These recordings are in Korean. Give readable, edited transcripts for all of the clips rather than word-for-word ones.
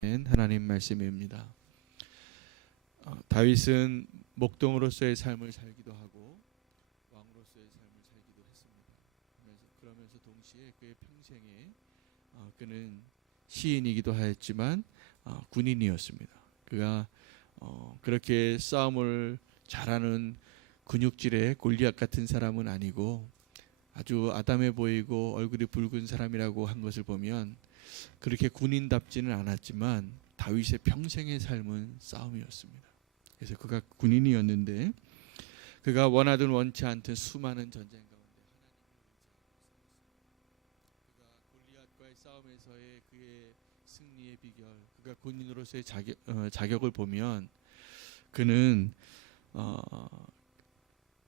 하나님 말씀입니다. 다윗은 목동으로서의 삶을 살기도 하고 왕으로서의 삶을 살기도 했습니다. 그러면서 동시에 그의 평생에 그는 시인이기도 하였지만 군인이었습니다. 그가 그렇게 싸움을 잘하는 근육질의 골리앗 같은 사람은 아니고 아주 아담해 보이고 얼굴이 붉은 사람이라고 한 것을 보면 그렇게 군인답지는 않았지만 다윗의 평생의 삶은 싸움이었습니다. 그래서 그가 군인이었는데 그가 원하든 원치 않든 수많은 전쟁 가운데 그가 골리앗과의 싸움에서의 그의 승리의 비결, 그가 군인으로서의 자격을 보면 그는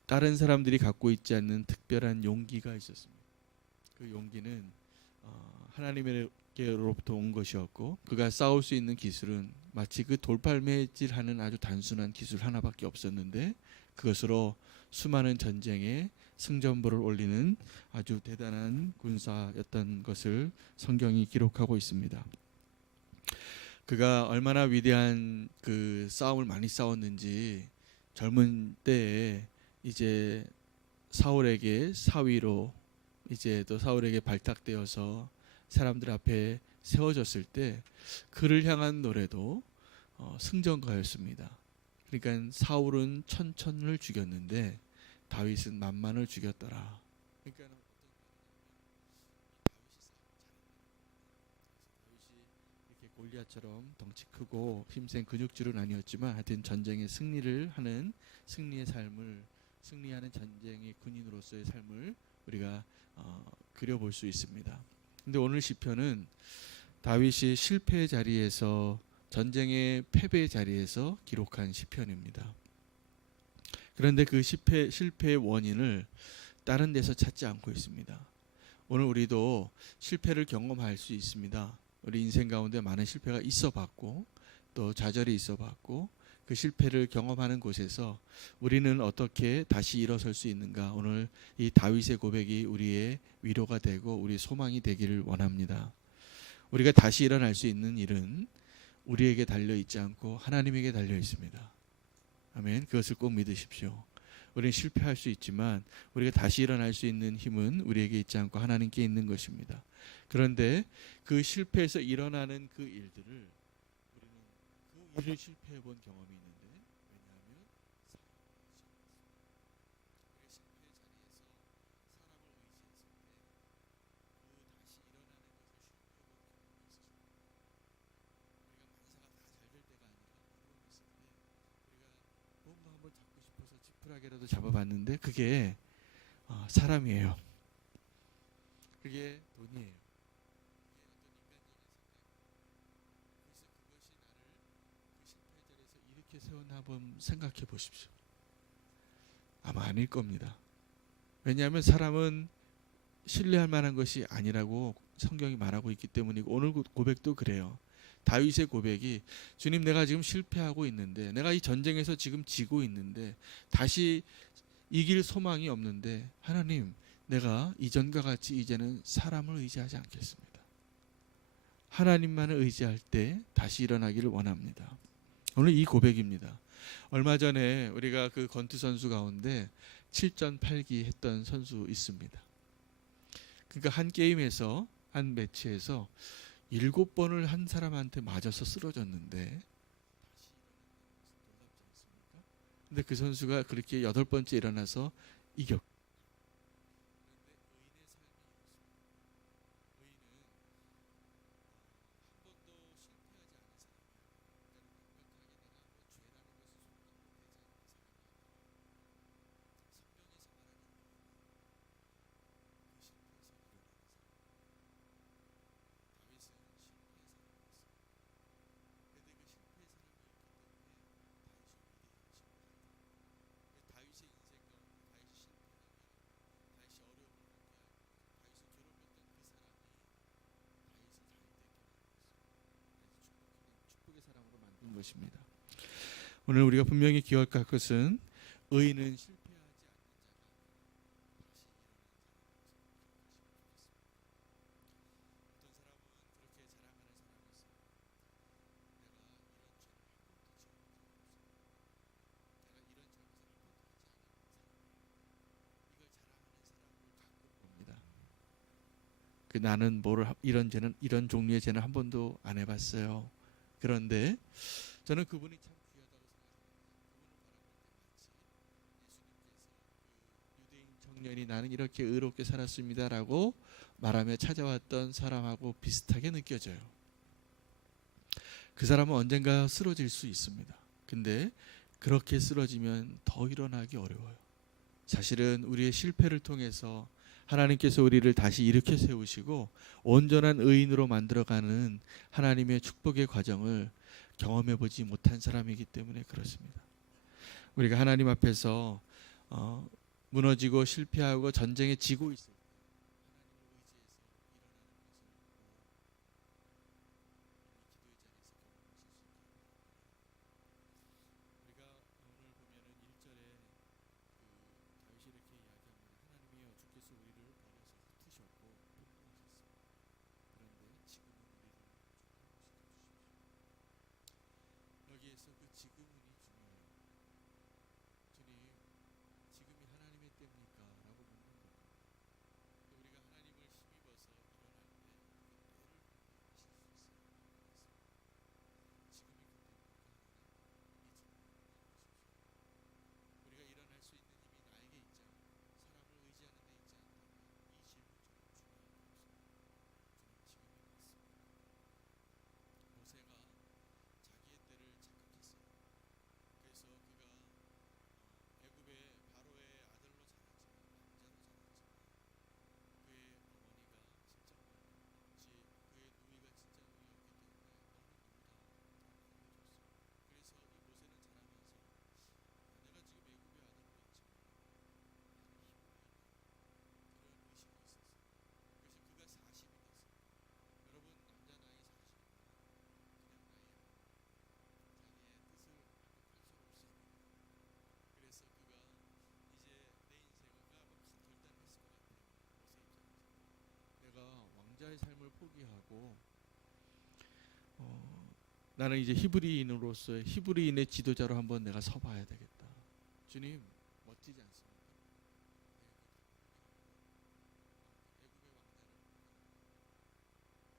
다른 사람들이 갖고 있지 않는 특별한 용기가 있었습니다. 그 용기는 하나님께로부터 온 것이었고 그가 싸울 수 있는 기술은 마치 그 돌팔매질하는 아주 단순한 기술 하나밖에 없었는데 그것으로 수많은 전쟁에 승전보를 올리는 아주 대단한 군사였던 것을 성경이 기록하고 있습니다. 그가 얼마나 위대한 그 싸움을 많이 싸웠는지 젊은 때에 이제 사울에게 사위로 이제 또 사울에게 발탁되어서 사람들 앞에 세워졌을 때 그를 향한 노래도 승전가였습니다. 그러니까 사울은 천천을 죽였는데 다윗은 만만을 죽였더라. 그러니까 다윗이 이렇게 골리앗처럼 덩치 크고 힘센 근육질은 아니었지만 하여튼 전쟁에 승리를 하는 승리의 삶을 승리하는 전쟁의 군인으로서의 삶을 우리가 그려볼 수 있습니다. 근데 오늘 시편은 다윗이 실패의 자리에서 전쟁의 패배의 자리에서 기록한 시편입니다. 그런데 그 실패의 원인을 다른 데서 찾지 않고 있습니다. 오늘 우리도 실패를 경험할 수 있습니다. 우리 인생 가운데 많은 실패가 있어봤고 또 좌절이 있어봤고 그 실패를 경험하는 곳에서 우리는 어떻게 다시 일어설 수 있는가? 오늘 이 다윗의 고백이 우리의 위로가 되고 우리의 소망이 되기를 원합니다. 우리가 다시 일어날 수 있는 일은 우리에게 달려 있지 않고 하나님에게 달려 있습니다. 아멘. 그것을 꼭 믿으십시오. 우리는 실패할 수 있지만 우리가 다시 일어날 수 있는 힘은 우리에게 있지 않고 하나님께 있는 것입니다. 그런데 그 실패에서 일어나는 그 일들을 우리는 그 일을 실패해 본 경험이 있는데 왜냐하면 우리가 실패의 자리에서 사람을 의지했을 때 그 다시 일어나는 것을 실패해 본 경험이 있으십니다. 우리가 만사가 다 잘 될 때가 아니라 어려움이 있을 때 우리가 뭔가 한번 잡고 싶어서 지푸라기라도 잡아봤는데 그게 사람이에요. 그게 돈이에요. 이렇게 세웠나 한번 생각해 보십시오. 아마 아닐 겁니다. 왜냐하면 사람은 신뢰할 만한 것이 아니라고 성경이 말하고 있기 때문이고 오늘 고백도 그래요. 다윗의 고백이 주님 내가 지금 실패하고 있는데 내가 이 전쟁에서 지금 지고 있는데 다시 이길 소망이 없는데 하나님 내가 이전과 같이 이제는 사람을 의지하지 않겠습니다. 하나님만을 의지할 때 다시 일어나기를 원합니다. 오늘 이 고백입니다. 얼마 전에 우리가 그 권투 선수 가운데 7전 8기 했던 선수 있습니다. 그러니까 한 게임에서 한 매치에서 7번을 한 사람한테 맞아서 쓰러졌는데 근데 그 선수가 그렇게 8번째 일어나서 이겼고 것입니다. 오늘 우리가 분명히 기억할 것은 의인은 실패하지 않는 자가 다시 일어나는 자라는 것을 기억하시면 좋겠습니다. 어떤 사람은 그렇게 자랑하는 사람이 있어요. 나는 이런 종류의 죄는 한 번도 안 해봤어요. 그런데 저는 그분이 참 귀하다고 생각합니다. 그분을 바라볼 때 마치 예수님께서 그 유대인 청년이 나는 이렇게 의롭게 살았습니다라고 말하며 찾아왔던 사람하고 비슷하게 느껴져요. 그 사람은 언젠가 쓰러질 수 있습니다. 근데 그렇게 쓰러지면 더 일어나기 어려워요. 사실은 우리의 실패를 통해서 하나님께서 우리를 다시 일으켜 세우시고 온전한 의인으로 만들어가는 하나님의 축복의 과정을 경험해 보지 못한 사람이기 때문에 그렇습니다. 우리가 하나님 앞에서 무너지고 실패하고 전쟁에 지고 있을 때 여기에서 그 지금은이 중요해요. 주님, 지금이 하나님의 때입니까? 라고 묻는 겁니다. 우리가 하나님을 힘입어서 일어날 때 그 때를 공개하실 수 있어요. 지금이 그때입니까? 하나님, 이 질문을 던져보십시오. 우리가 일어날 수 있는 힘이 나에게 있지 않고 사람을 의지하는 데 있지 않다면 이 질문처럼 중요한 게 없습니다. 주님, 지금이 맞습니다. 모세가 자기의 때를 착각했어요. 그래서 그가 애굽의 바로의 아들로 자랐지만 남자로 자랐지만 그의 어머니가 진짜 어머니였지 그의 누이가 진짜 누이였기 때문에 너는 누구다 다 남겨줬어요. 그래서 이 모세는 자라면서 내가 지금 애굽의 아들로 있지만 나는 힘이 있는 그런 의식이 있었어요. 그래서 그가 40이 됐어요. 여러분 남자 나이 40이면 그냥 나이예요. 자기의 뜻을 하면 할수록 올 수 있는 거예요. 그래서 그가 이제 내 인생을 그가 아마 큰 결단을 했을 것 같아요. 모세 입장에서 내가 왕자의 삶을 포기하고 나는 이제 히브리인으로서의 히브리인의 지도자로 한번 내가 서봐야 되겠다. 주님 멋지지 않습니까? 애굽의 왕자를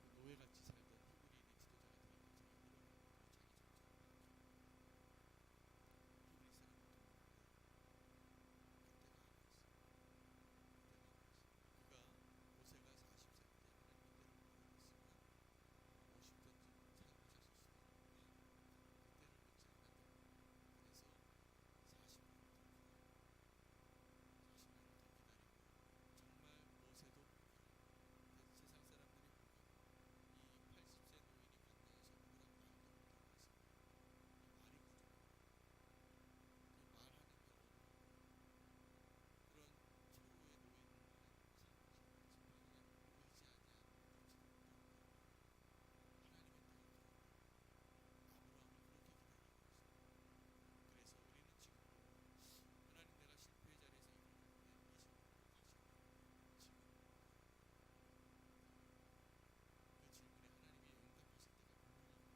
그 노예같이 살던 히브리인의 지도자가 되기 위해서 일어나고 자기 정체를 히브리 사람을 돕는데 그때가 아니었어요. 그가 모세가 40세 때 하나님의 때를 모르겠으면 50세쯤 사용하셨을 수도 있는데 그 때를 묻지 않았던 거예요. 그래서 40년을 더 기다리고 40년을 더 기다리고 정말 모세도 포기하고 세상 사람들이 보기에 이 80세 노인이 광야에서 누구랑 말도 못하고 있습니다. 이 말이 부족합니다. 이 말하는 영어도 그런 기도의 노예를 하나님을 삼으시고 지팡이에 의지하지 않는 그 지도자로 하나님의 때가 기다립니다. 아브라함을 그렇게 기다리고 있습니다. 그래서 우리는 지금도 하나님 내가 실패의 자리에서 일어날 때 이 질문을 꼭 하시는 거예요. 지금입니까?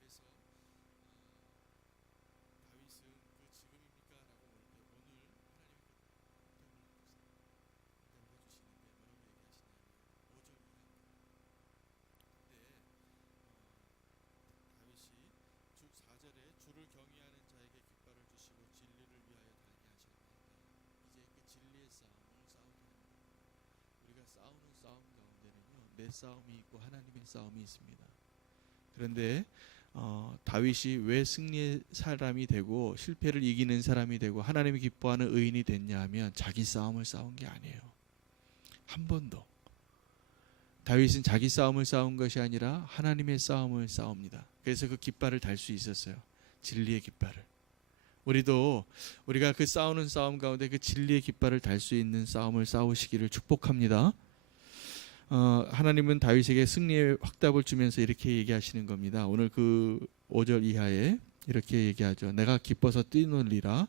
그 질문에 하나님이 응답하실 때가 분명히 있거든요. 그래서 다윗은 그 지금입니까? 라고 물을 때 오늘 하나님이 그 응답을 해주시는데 뭐라고 얘기하시냐면 5절 이하입니다. 그때 다윗이 주 4절에 주를 경외하는 자에게 깃발을 주시고 진리를 위하여 달게 하셨나이다. 이제 그 진리의 싸움을 싸우게 하는 겁니다. 우리가 싸우는 싸움 가운데는요 내 싸움이 있고 하나님의 싸움이 있습니다. 그런데 다윗이 왜 승리의 사람이 되고 실패를 이기는 사람이 되고 하나님이 기뻐하는 의인이 됐냐 하면 자기 싸움을 싸운 게 아니에요. 한 번도. 다윗은 자기 싸움을 싸운 것이 아니라 하나님의 싸움을 싸웁니다. 그래서 그 깃발을 달 수 있었어요. 진리의 깃발을. 우리가 그 싸우는 싸움 가운데 그 진리의 깃발을 달 수 있는 싸움을 싸우시기를 축복합니다. 하나님은 다윗에게 승리의 확답을 주면서 이렇게 얘기하시는 겁니다. 오늘 그 5절 이하에 이렇게 얘기하죠. 내가 기뻐서 뛰놀리라.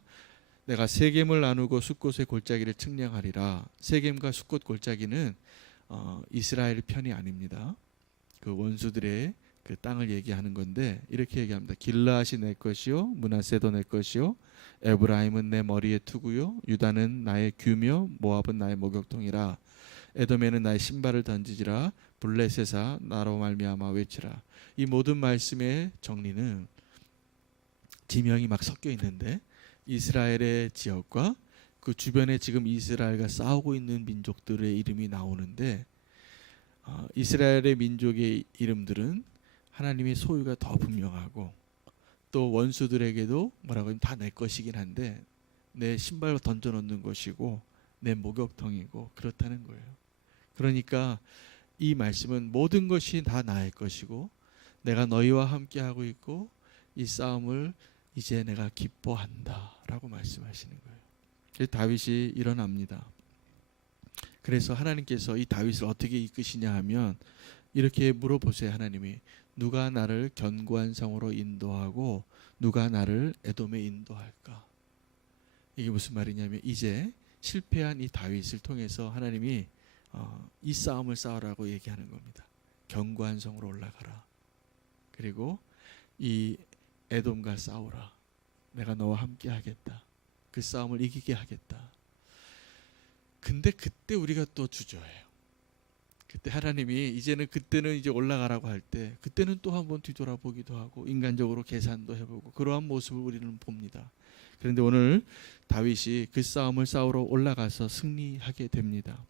내가 세겜을 나누고 숫곳의 골짜기를 측량하리라. 세겜과 숫곳 골짜기는 이스라엘 편이 아닙니다. 그 원수들의 그 땅을 얘기하는 건데 이렇게 얘기합니다. 길르앗이 내 것이요 므낫세도 내 것이요 에브라임은 내 머리의 투구요 유다는 나의 규며 모압은 나의 목욕통이라. 에돔에는 나의 신발을 던지지라. 블레셋아 나로 말미암아 외치라. 이 모든 말씀의 정리는 지명이 막 섞여 있는데 이스라엘의 지역과 그 주변에 지금 이스라엘과 싸우고 있는 민족들의 이름이 나오는데 이스라엘의 민족의 이름들은 하나님의 소유가 더 분명하고 또 원수들에게도 뭐라고 하면 다 내 것이긴 한데 내 신발 던져 놓는 것이고 내 목욕통이고 그렇다는 거예요. 그러니까 이 말씀은 모든 것이 다 나의 것이고 내가 너희와 함께 하고 있고 이 싸움을 이제 내가 기뻐한다라고 말씀하시는 거예요. 그래서 다윗이 일어납니다. 그래서 하나님께서 이 다윗을 어떻게 이끄시냐 하면 이렇게 물어보세요. 하나님이 누가 나를 견고한 성으로 인도하고 누가 나를 에돔에 인도할까? 이게 무슨 말이냐면 이제 실패한 이 다윗을 통해서 하나님이 이 싸움을 싸우라고 얘기하는 겁니다. 견고한 성으로 올라가라. 그리고 이 에돔과 싸우라. 내가 너와 함께 하겠다. 그 싸움을 이기게 하겠다. 근데 그때 우리가 또 주저해요. 그때 하나님이 이제는 그때는 이제 올라가라고 할 때 그때는 또 한번 뒤돌아보기도 하고 인간적으로 계산도 해보고 그러한 모습을 우리는 봅니다. 그런데 오늘 다윗이 그 싸움을 싸우러 올라가서 승리하게 됩니다.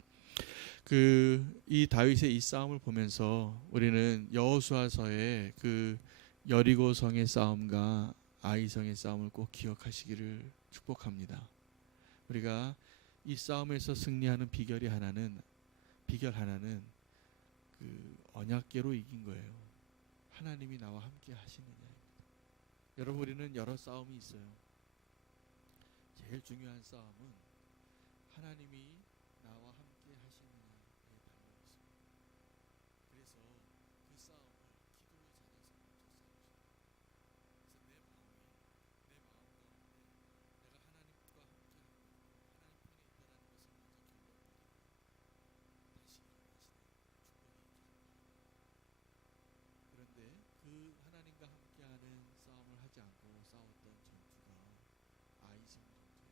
이 다윗의 이 싸움을 보면서 우리는 여호수아서의 그 여리고성의 싸움과 아이성의 싸움을 꼭 기억하시기를 축복합니다. 우리가 이 싸움에서 승리하는 비결 하나는 그 언약궤로 이긴 거예요. 하나님이 나와 함께 하시느냐. 여러분 우리는 여러 싸움이 있어요. 제일 중요한 싸움은 하나님이 나와 함께 하시느냐에 달려 있습니다. 그래서 그 싸움을 기도의 자리에서 먼저 싸우시고 그래서 내 마음 가운데 내가 하나님과 함께하는 것을 먼저 경험하고 다시 일어나시는 축복이 있게 합니다. 그런데 그 하나님과 함께하는 싸움을 하지 않고 싸웠던 전투가 아이성 전투예요.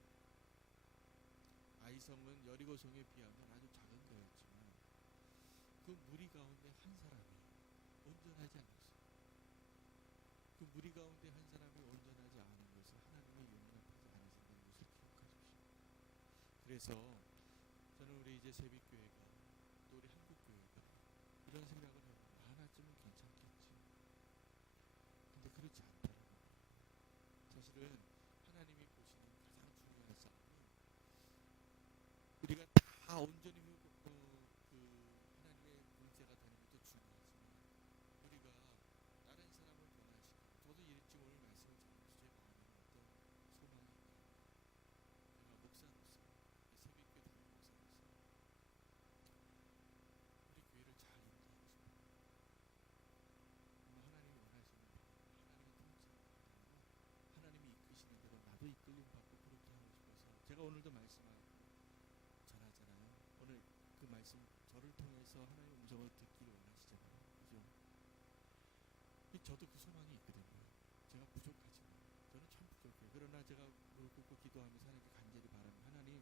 아이성은 여리고성에 비하면 아주 작은 거였지만 그 무리 가운데 한 사람이 온전하지 않았어요. 그 무리 가운데 한 사람이 온전하지 않은 것을 하나님의 용납하지 않으신다는 것을 기억하십시오. 그래서 저는 우리 이제 새빛교회가 또 우리 한국교회가 이런 생각을 해요. 하나쯤은 괜찮겠지. 근데 그렇지 않다라는 거예요. 사실은 하나님이 보시는 가장 중요한 싸움은 우리가 다 온전히 하나님의 군대가 되는 것도 중요하지만 우리가 다른 사람을 변화시키고 저도 일찍 오늘 말씀을 전하면서 제 마음에는 어떤 소망이 있거든요. 제가 목사로서 새벽교회 담임 목사로서 우리 교회를 잘 인도하고 싶어요. 정말 하나님이 원하시는 대로 하나님의 통치를 받으면 하나님이 이끄시는 대로 나도 이끌림 받고 그렇게 하고 싶어서 제가 오늘도 말씀하잖아요. 오늘 그 말씀 저를 통해서 하나님의 음성을 듣기를 원하시잖아요. 그죠? 저도 그 소망이 있거든요. 제가 부족하지만 저는 참 부족해요. 그러나 제가 무릎 꿇고 기도하면서 하나님께 간절히 바라면 하나님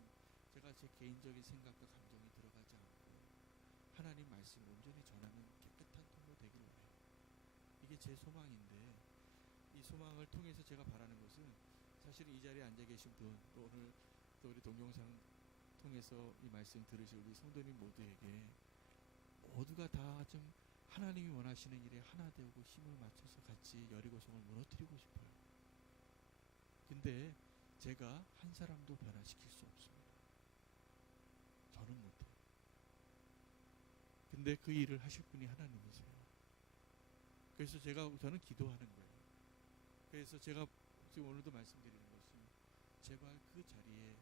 제가 제 개인적인 생각과 감정이 들어가지 않고 하나님 말씀을 온전히 전하는 깨끗한 통로 되기를 원해요. 이게 제 소망인데 이 소망을 통해서 제가 바라는 것은 사실 이 자리에 앉아 계신 분 또 오늘 또 우리 동영상 통해서 이 말씀 들으실 우리 성도님 모두에게 모두가 다 좀 하나님이 원하시는 일에 하나 되고 힘을 맞춰서 같이 여리고성을 무너뜨리고 싶어요. 근데 제가 한 사람도 변화시킬 수 없습니다. 저는 못해요. 근데 그 일을 하실 분이 하나님이세요. 그래서 저는 기도하는 거예요. 그래서 제가 지금 오늘도 말씀드리는 것은 제발 그 자리에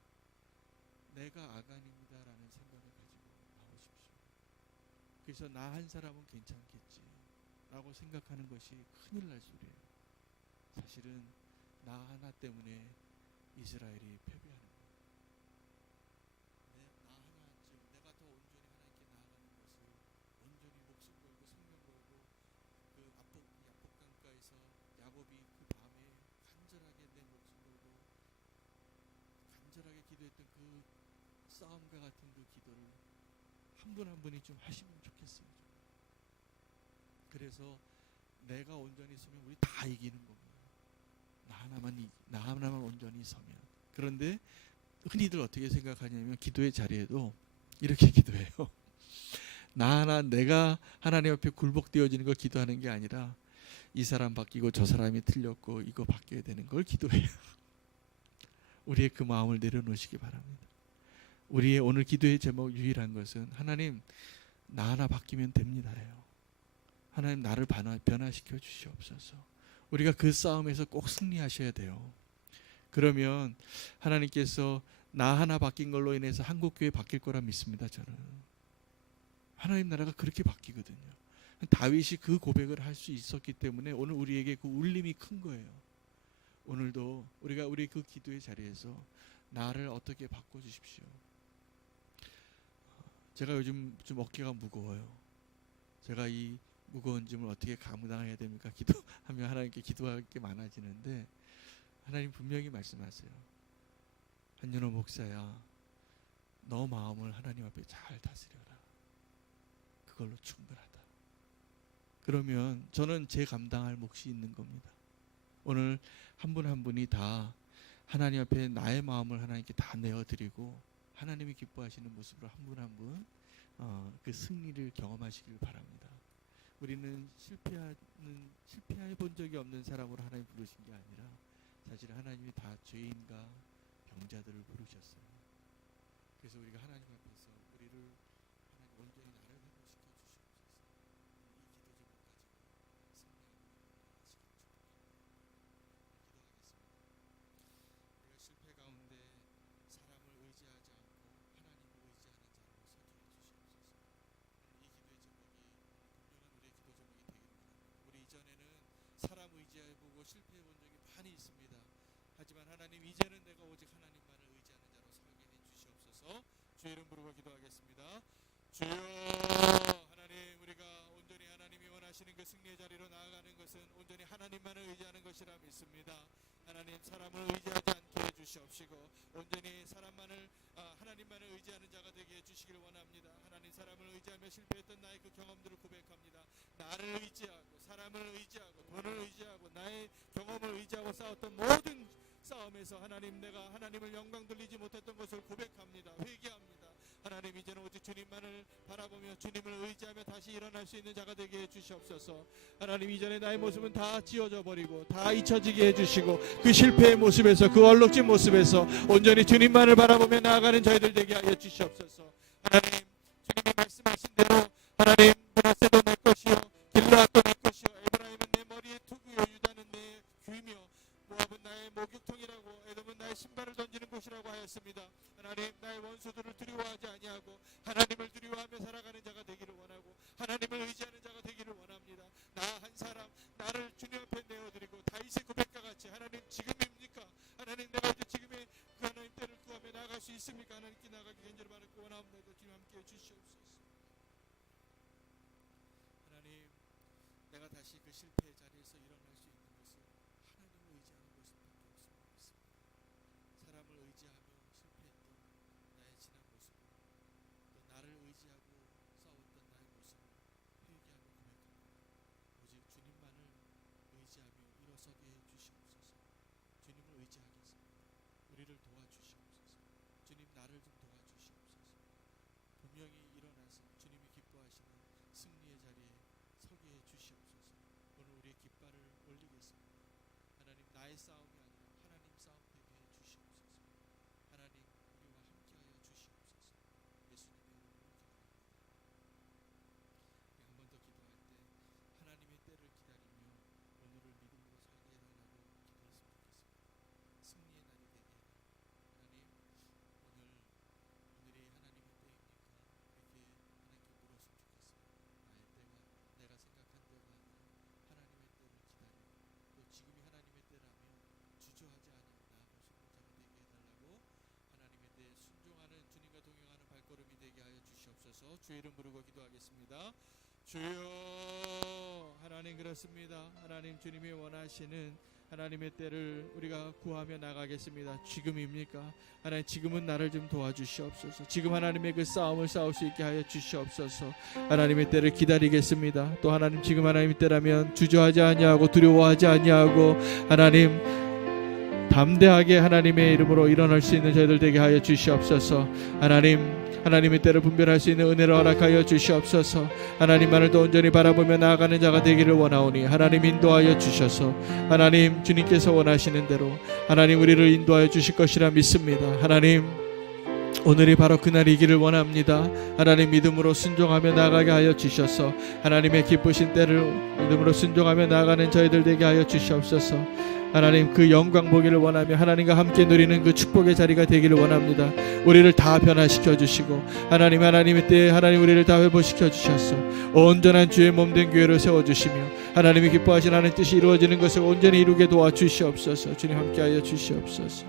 내가 아간입니다라는 생각을 가지고 나오십시오. 그래서 나 한 사람은 괜찮겠지 라고 생각하는 것이 큰일 날 소리예요. 사실은 나 하나 때문에 이스라엘이 패배하는 거예요. 나 하나쯤 내가 더 온전히 하나님께 나아가는 것을 온전히 목숨 걸고 생명 걸고 그 야복강가에서 야곱이 그 밤에 간절하게 내 목숨 걸고 간절하게 기도했던 그 싸움과 같은 그 기도를 한 분 한 분이 좀 하시면 좋겠어요. 그래서 내가 온전히 서면 우리 다 이기는 겁니다. 나 하나만 온전히 서면. 그런데 흔히들 어떻게 생각하냐면 기도의 자리에도 이렇게 기도해요. 나 하나 내가 하나님 앞에 굴복되어지는 걸 기도하는 게 아니라 이 사람 바뀌고 저 사람이 틀렸고 이거 바뀌어야 되는 걸 기도해요. 우리의 그 마음을 내려놓으시기 바랍니다. 우리의 오늘 기도의 제목 유일한 것은 하나님 나 하나 바뀌면 됩니다예요. 하나님 나를 변화시켜 주시옵소서. 우리가 그 싸움에서 꼭 승리하셔야 돼요. 그러면 하나님께서 나 하나 바뀐 걸로 인해서 한국교회 바뀔 거라 믿습니다. 저는 하나님 나라가 그렇게 바뀌거든요. 다윗이 그 고백을 할 수 있었기 때문에 오늘 우리에게 그 울림이 큰 거예요. 오늘도 우리가 우리 그 기도의 자리에서 나를 어떻게 바꿔주십시오. 제가 요즘 좀 어깨가 무거워요. 제가 이 무거운 짐을 어떻게 감당해야 됩니까? 기도하면 하나님께 기도할 게 많아지는데 하나님 분명히 말씀하세요. 한윤호 목사야, 너 마음을 하나님 앞에 잘 다스려라. 그걸로 충분하다. 그러면 저는 제 감당할 몫이 있는 겁니다. 오늘 한 분 한 분이 다 하나님 앞에 나의 마음을 하나님께 다 내어드리고 하나님이 기뻐하시는 모습으로 한 분 한 분 그 승리를 경험하시길 바랍니다. 우리는 실패해 본 적이 없는 사람으로 하나님 부르신 게 아니라 사실 하나님이 다 죄인과 병자들을 부르셨어요. 그래서 우리가 하나님 앞에서 우리를 하나님 온전히 나를 회복시켜 주시옵소서. 이 기도 제목까지 기도하겠습니다. 우리가 실패 가운데 사람을 의지하지 않고 하나님을 의지하는 자로 서게 해주시옵소서. 이 기도의 제목이 분명한 우리의 기도 제목이 되기를 바랍니다. 우리 이전에는 사람 의지해보고 실패해본 적이 많이 있습니다. 하지만 하나님 이제는 내가 오직 하나님만을 의지하는 자로 서게 해주시옵소서. 주의 이름 부르고 기도하겠습니다. 주여 하나님, 우리가 온전히 하나님이 원하시는 그 승리의 자리로 나아가는 것은 온전히 하나님만을 의지하는 것이라 믿습니다. 하나님, 사람을 의지하지 않게 해주시옵시고 온전히 하나님만을 의지하는 자가 되게 해주시기를 원합니다. 하나님, 사람을 의지하며 실패했던 나의 그 경험들을 고백합니다. 나를 의지하고 사람을 의지하고 돈을 의지하고 나의 경험을 의지하고 싸웠던 모든 싸움에서 하나님, 내가 하나님을 영광 돌리지 못했던 것을 고백합니다. 회개합니다. 하나님, 이제는 오직 주님만을 바라보며 주님을 의지하며 다시 일어날 수 있는 자가 되게 해주시옵소서. 하나님, 이전에 나의 모습은 다 지워져 버리고 다 잊혀지게 해주시고 그 실패의 모습에서 그 얼룩진 모습에서 온전히 주님만을 바라보며 나아가는 저희들 되게 하여 주시옵소서. 하나님, 주님이 말씀하신 대로 하나님, 므낫세도 내 것이요 길르앗도 내 것이요 에브라임은 내 머리의 투구요 유다는 내 귀며 모압은 나의 목욕통이라고 에돔은 나의 신발을 던지는 곳이라고 하였습니다. 하나님, 나의 원수들을 두려워하지 아니하고 하나님을 두려워하며 살아가는 자가 되기를 원하고 하나님을 의지하는 자가 되기를 원합니다. 나 한 사람 나를 주님 앞에 내어드리고 다윗의 고백과 같이 하나님, 지금입니까? 하나님, 내가 이제 지금의 그 하나님 때를 구하며 나아갈 수 있습니까? 하나님께 나아가기 간절히 바라고 원합니다. 주님 함께 해주시옵소서. 하나님, 내가 다시 그 실패의 자리에서 일어날 수 있는 것은 하나님을 의지하는 것밖에 없음을 믿습니다. 사람을 의지하며 실패했던 나의 지난 모습을, 또 나를 의지하고 싸웠던 나의 모습을 회개하며 고백합니다. 오직 주님만을 의지하며 일어서게 해주시옵소서. 주님을 의지하겠습니다. 우리를 도와주시옵소서. 주님, 나를 좀 도와주시옵소서. 분명히 일어나서 주님이 기뻐하시는 승리의 자리에 서게 해주시옵소서. 오늘 우리의 깃발을 올리겠습니다. 하나님, 나의 싸움이 아니라 하나님 싸움 되게 해주시옵소서. 하나님, 우리와 함께하여 주시옵소서. 예수님의 이름으로 기도합니다. 한 번 더 기도할 때 하나님의 때를 기다리며 오늘을 믿음으로 살게 해달라고 기도했으면 좋겠습니다. 승리의 날이 되게 해달라고. 하나님, 오늘이 하나님의 때입니까? 이렇게 하나님께 물었으면 좋겠습니다. 나의 때가, 내가 생각한 때가 아니라 하나님의 때를 기다리고 또 지금이 하나님의 때라면 주저하지 않아 나아갈 수 있는 자가 되게 해달라고 하나님의 때에 순종하는 주님과 동행하는 발걸음이 되게 하여 주시옵소서. 주의 이름 부르고 기도하겠습니다. 주여, 하나님 그렇습니다. 하나님 주님이 원하시는 하나님의 때를 우리가 구하며 나가겠습니다. 지금입니까? 하나님 지금은 나를 좀 도와주시옵소서. 지금 하나님의 그 싸움을 싸울 수 있게 하여 주시옵소서. 하나님의 때를 기다리겠습니다. 또 하나님 지금 하나님의 때라면 주저하지 아니하고 두려워하지 아니하고 하나님 담대하게 하나님의 이름으로 일어날 수 있는 저희들 되게 하여 주시옵소서. 하나님의 때를 분별할 수 있는 은혜를 허락하여 주시옵소서. 하나님만을 더 온전히 바라보며 나아가는 자가 되기를 원하오니 하나님 인도하여 주셔서 하나님 주님께서 원하시는 대로 하나님 우리를 인도하여 주실 것이라 믿습니다. 하나님 오늘이 바로 그날이기를 원합니다. 하나님 믿음으로 순종하며 나아가게 하여 주셔서 하나님의 기쁘신 때를 믿음으로 순종하며 나아가는 저희들 되게 하여 주시옵소서. 하나님 그 영광 보기를 원하며 하나님과 함께 누리는 그 축복의 자리가 되기를 원합니다. 우리를 다 변화시켜 주시고 하나님의 때에 하나님 우리를 다 회복시켜 주셔서 온전한 주의 몸된 교회를 세워주시며 하나님이 기뻐하시는 하나님 뜻이 이루어지는 것을 온전히 이루게 도와주시옵소서. 주님 함께하여 주시옵소서.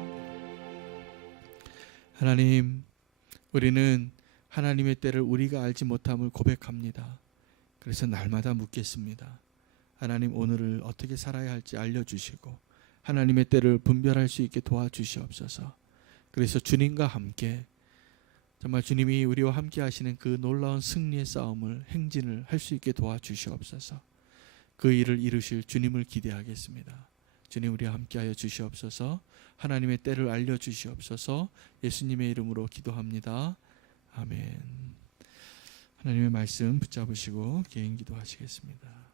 하나님 우리는 하나님의 때를 우리가 알지 못함을 고백합니다. 그래서 날마다 묻겠습니다. 하나님 오늘을 어떻게 살아야 할지 알려주시고 하나님의 때를 분별할 수 있게 도와주시옵소서. 그래서 주님과 함께 정말 주님이 우리와 함께 하시는 그 놀라운 승리의 싸움을 행진을 할 수 있게 도와주시옵소서. 그 일을 이루실 주님을 기대하겠습니다. 주님 우리와 함께하여 주시옵소서. 하나님의 때를 알려주시옵소서. 예수님의 이름으로 기도합니다. 아멘. 하나님의 말씀 붙잡으시고 개인 기도하시겠습니다.